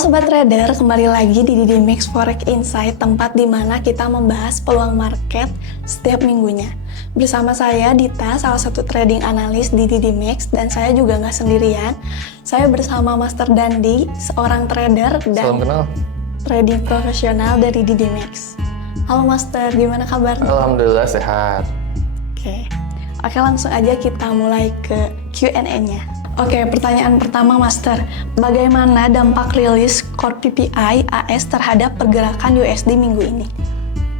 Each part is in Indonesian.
Sobat Trader, kembali lagi di Didimax Forex Insight, tempat di mana kita membahas peluang market setiap minggunya. Bersama saya Dita, salah satu trading analis di Didimax, dan saya juga nggak sendirian. Saya bersama Master Dandi, seorang trader dan trading profesional dari Didimax. Halo Master, gimana kabarnya? Alhamdulillah sehat. Oke, langsung aja kita mulai ke Q&A-nya. Oke, pertanyaan pertama Master, bagaimana dampak rilis Core PPI AS terhadap pergerakan USD minggu ini?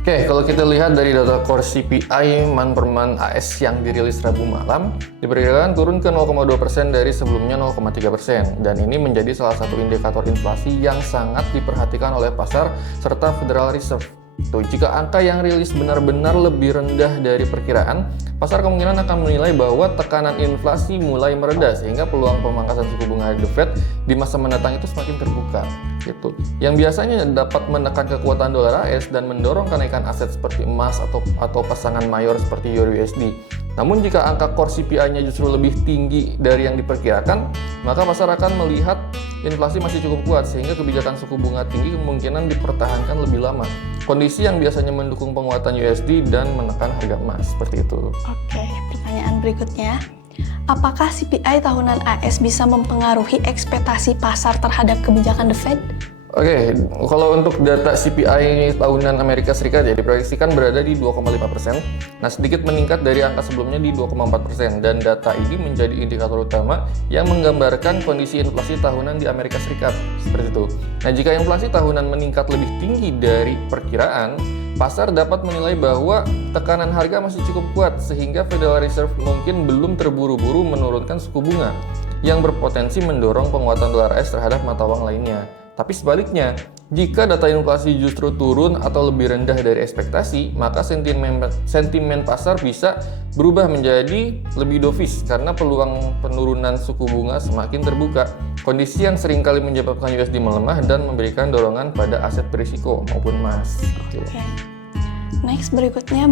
Oke, kalau kita lihat dari data Core CPI man per man AS yang dirilis Rabu malam, diperkirakan turun ke 0,2% dari sebelumnya 0,3%, dan ini menjadi salah satu indikator inflasi yang sangat diperhatikan oleh pasar serta Federal Reserve. Jika angka yang rilis benar-benar lebih rendah dari perkiraan, pasar kemungkinan akan menilai bahwa tekanan inflasi mulai mereda sehingga peluang pemangkasan suku bunga The Fed di masa mendatang itu semakin terbuka. Gitu. Yang biasanya dapat menekan kekuatan dolar AS dan mendorong kenaikan aset seperti emas atau pasangan mayor seperti Euro USD. Namun jika angka core CPI-nya justru lebih tinggi dari yang diperkirakan, maka pasar akan melihat inflasi masih cukup kuat sehingga kebijakan suku bunga tinggi kemungkinan dipertahankan lebih lama. Kondisi yang biasanya mendukung penguatan USD dan menekan harga emas, seperti itu. Oke, pertanyaan berikutnya. Apakah CPI tahunan AS bisa mempengaruhi ekspektasi pasar terhadap kebijakan The Fed? Oke, kalau untuk data CPI tahunan Amerika Serikat ya diproyeksikan berada di 2,5%. Nah, sedikit meningkat dari angka sebelumnya di 2,4%, dan data ini menjadi indikator utama yang menggambarkan kondisi inflasi tahunan di Amerika Serikat. Seperti itu. Nah, jika inflasi tahunan meningkat lebih tinggi dari perkiraan, pasar dapat menilai bahwa tekanan harga masih cukup kuat sehingga Federal Reserve mungkin belum terburu-buru menurunkan suku bunga yang berpotensi mendorong penguatan dolar AS terhadap mata uang lainnya. Tapi sebaliknya, jika data inflasi justru turun atau lebih rendah dari ekspektasi, maka sentimen pasar bisa berubah menjadi lebih dovish karena peluang penurunan suku bunga semakin terbuka. Kondisi yang seringkali menyebabkan USD melemah dan memberikan dorongan pada aset berisiko maupun emas. Oke. Next, berikutnya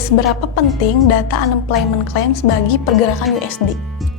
seberapa penting data unemployment claims bagi pergerakan USD?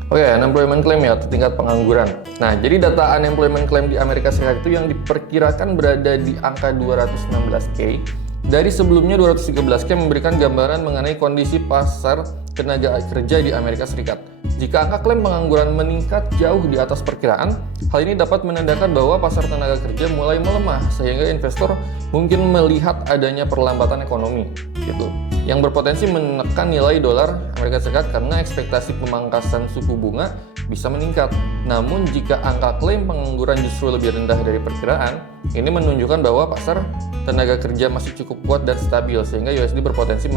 Oke, unemployment claim ya, atau tingkat pengangguran. Nah, jadi data unemployment claim di Amerika Serikat itu yang diperkirakan berada di angka 216K. Dari sebelumnya 213K memberikan gambaran mengenai kondisi pasar tenaga kerja di Amerika Serikat. Jika angka klaim pengangguran meningkat jauh di atas perkiraan, hal ini dapat menandakan bahwa pasar tenaga kerja mulai melemah sehingga investor mungkin melihat adanya perlambatan ekonomi gitu, yang berpotensi menekan nilai dolar Amerika Serikat karena ekspektasi pemangkasan suku bunga bisa meningkat. Namun jika angka klaim pengangguran justru lebih rendah dari perkiraan, ini menunjukkan bahwa pasar tenaga kerja masih cukup kuat dan stabil sehingga USD berpotensi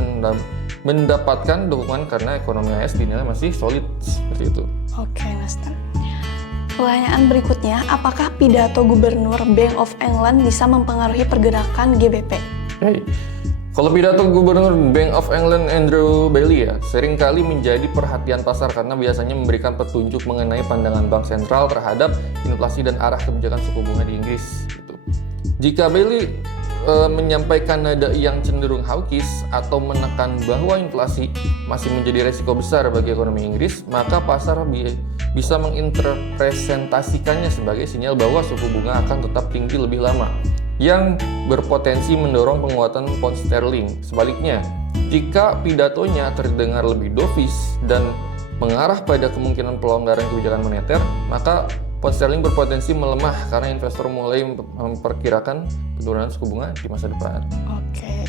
mendapatkan dukungan karena ekonomi AS dinilai masih solid, seperti itu. Oke, Master. Pertanyaan berikutnya, apakah pidato Gubernur Bank of England bisa mempengaruhi pergerakan GBP? Kalau pidato Gubernur Bank of England Andrew Bailey ya, seringkali menjadi perhatian pasar karena biasanya memberikan petunjuk mengenai pandangan bank sentral terhadap inflasi dan arah kebijakan suku bunga di Inggris. Gitu. Jika Bailey menyampaikan nada yang cenderung hawkish atau menekan bahwa inflasi masih menjadi resiko besar bagi ekonomi Inggris, maka pasar bisa menginterpretasikannya sebagai sinyal bahwa suku bunga akan tetap tinggi lebih lama, yang berpotensi mendorong penguatan pound sterling. Sebaliknya, jika pidatonya terdengar lebih dovish dan mengarah pada kemungkinan pelonggaran kebijakan moneter, maka pound sterling berpotensi melemah karena investor mulai memperkirakan penurunan suku bunga di masa depan. Oke.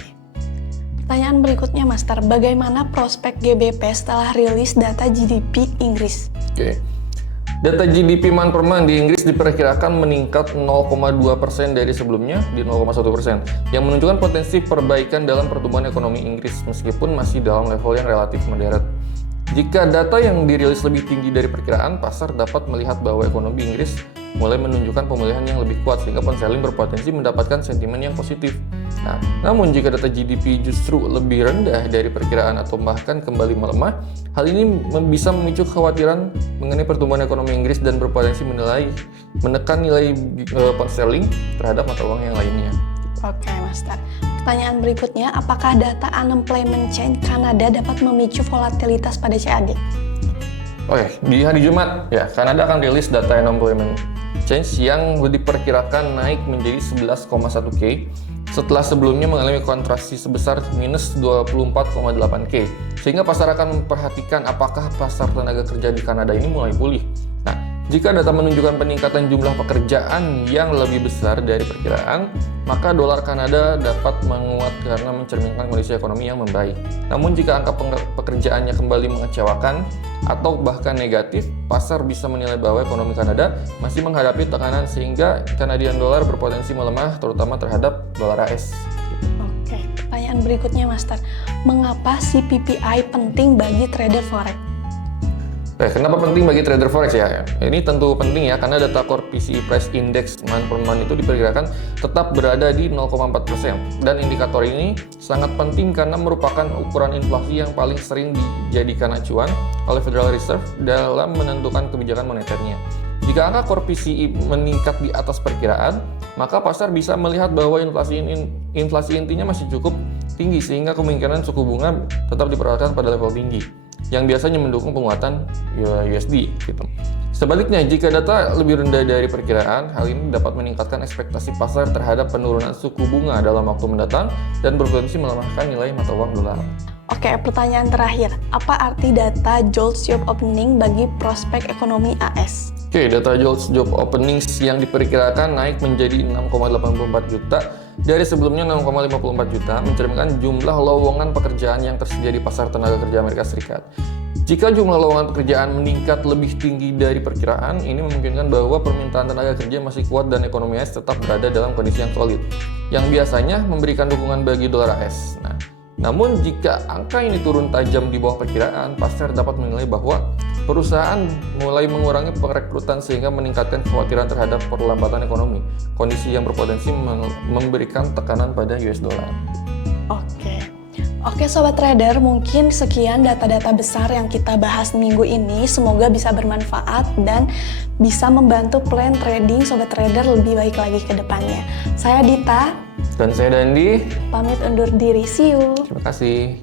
Pertanyaan berikutnya, Master. Bagaimana prospek GBP setelah rilis data GDP Inggris? Oke. Data GDP man per man di Inggris diperkirakan meningkat 0,2% dari sebelumnya di 0,1%, yang menunjukkan potensi perbaikan dalam pertumbuhan ekonomi Inggris meskipun masih dalam level yang relatif moderat. Jika data yang dirilis lebih tinggi dari perkiraan, pasar dapat melihat bahwa ekonomi Inggris mulai menunjukkan pemulihan yang lebih kuat sehingga pound sterling berpotensi mendapatkan sentimen yang positif. Nah, namun jika data GDP justru lebih rendah dari perkiraan atau bahkan kembali melemah, hal ini bisa memicu kekhawatiran mengenai pertumbuhan ekonomi Inggris dan berpotensi menekan nilai pound sterling terhadap mata uang yang lainnya. Oke, Master. Pertanyaan berikutnya, apakah data unemployment change Kanada dapat memicu volatilitas pada CAD? Oke, di hari Jumat ya, Kanada akan rilis data unemployment exchange yang diperkirakan naik menjadi 11,1K setelah sebelumnya mengalami kontraksi sebesar minus 24,8K, sehingga pasar akan memperhatikan apakah pasar tenaga kerja di Kanada ini mulai pulih. Nah, jika data menunjukkan peningkatan jumlah pekerjaan yang lebih besar dari perkiraan, maka dolar Kanada dapat menguat karena mencerminkan kondisi ekonomi yang membaik. Namun jika angka pekerjaannya kembali mengecewakan atau bahkan negatif, pasar bisa menilai bahwa ekonomi Kanada masih menghadapi tekanan sehingga Canadian dollar berpotensi melemah terutama terhadap dolar AS. Oke, pertanyaan berikutnya Master. Mengapa si PPI penting bagi trader forex? Kenapa penting bagi trader forex ya? Ini tentu penting ya, karena data core PCE Price Index month per month itu diperkirakan tetap berada di 0,4%. Dan indikator ini sangat penting karena merupakan ukuran inflasi yang paling sering dijadikan acuan oleh Federal Reserve dalam menentukan kebijakan moneternya. Jika angka core PCE meningkat di atas perkiraan, maka pasar bisa melihat bahwa inflasi intinya masih cukup tinggi sehingga kemungkinan suku bunga tetap diperkirakan pada level tinggi yang biasanya mendukung penguatan USD gitu. Sebaliknya, jika data lebih rendah dari perkiraan, hal ini dapat meningkatkan ekspektasi pasar terhadap penurunan suku bunga dalam waktu mendatang dan berpotensi melemahkan nilai mata uang dolar. Oke, pertanyaan terakhir. Apa arti data JOLTS Job Opening bagi prospek ekonomi AS? Oke, data JOLTS Job Openings yang diperkirakan naik menjadi 6,84 juta dari sebelumnya 6,54 juta, mencerminkan jumlah lowongan pekerjaan yang tersedia di pasar tenaga kerja Amerika Serikat. Jika jumlah lowongan pekerjaan meningkat lebih tinggi dari perkiraan, ini memungkinkan bahwa permintaan tenaga kerja masih kuat dan ekonomi AS tetap berada dalam kondisi yang solid, yang biasanya memberikan dukungan bagi dolar AS. Namun jika angka ini turun tajam di bawah perkiraan, pasar dapat menilai bahwa perusahaan mulai mengurangi perekrutan sehingga meningkatkan kekhawatiran terhadap perlambatan ekonomi, kondisi yang berpotensi memberikan tekanan pada US dollar. Oke Sobat Trader, mungkin sekian data-data besar yang kita bahas minggu ini. Semoga bisa bermanfaat dan bisa membantu plan trading Sobat Trader lebih baik lagi ke depannya. Saya Dita. Dan saya Dandi. Pamit undur diri, see you. Terima kasih.